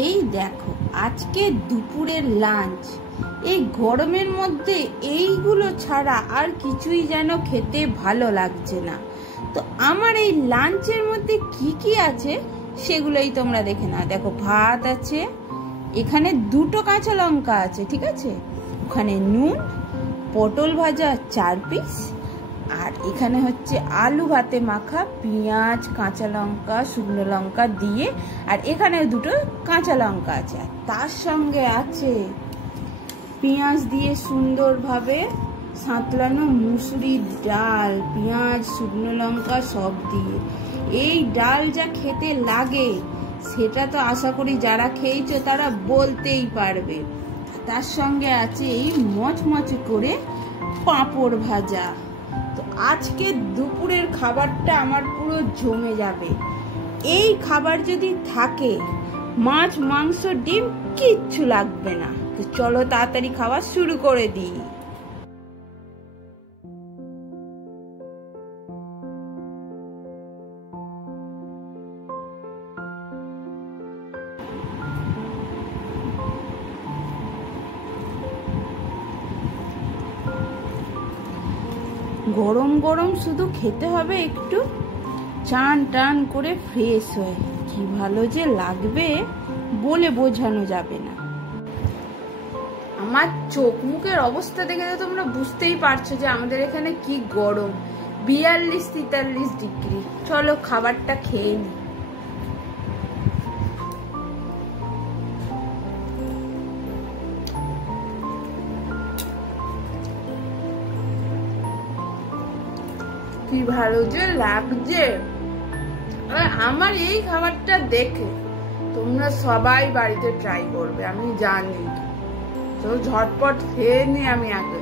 এই দেখো আজকে দুপুরের লাঞ্চ। এই গরমের মধ্যে এইগুলো ছাড়া আর কিছুই যেন খেতে ভালো লাগছে না। তো আমার এই লাঞ্চের মধ্যে কি কি আছে সেগুলোই তোমরা দেখে নাও। দেখো ভাত আছে, এখানে 2টো কাঁচা লঙ্কা আছে, ঠিক আছে, ওখানে নুন, পটল ভাজা 4 পিস, আর এখানে হচ্ছে আলু ভাতে মাখা পেঁয়াজ, কাঁচা লঙ্কা, শুকনো লঙ্কা দিয়ে, আর এখানে 2টো কাঁচা লঙ্কা আছে। আর তার সঙ্গে আছে পেঁয়াজ দিয়ে সুন্দরভাবে সাঁতলানো মুসুরির ডাল, পেঁয়াজ, শুকনো লঙ্কা সব দিয়ে। এই ডাল যা খেতে লাগে সেটা তো আশা করি যারা খেয়েছো তারা বলতেই পারবে। তার সঙ্গে আছে এই মচমচে করে পাঁপড় ভাজা। তো আজকে দুপুরের খাবারটা আমার পুরো জমে যাবে। এই খাবার যদি থাকে, মাছ, মাংস, ডিম কিচ্ছু লাগবে না। তো চলো তাড়াতাড়ি খাওয়া শুরু করে দিই। গরম গরম শুধু খেতে হবে, একটু চান টান করে ফ্রেশ হয়ে কি ভালো যে লাগবে বলে বোঝানো যাবে না। আমার চোখ মুখের অবস্থা দেখে তো তোমরা বুঝতেই পারছো যে আমাদের এখানে কি গরম, 42-43 ডিগ্রি। চলো খাবারটা খেয়ে নি। কি ভালো যে লাগছে। আমার এই খাবারটা দেখে তোমরা সবাই বাড়িতে ট্রাই করবে, আমি জানি। তো ঝটপট খেয়ে নি আমি আগে।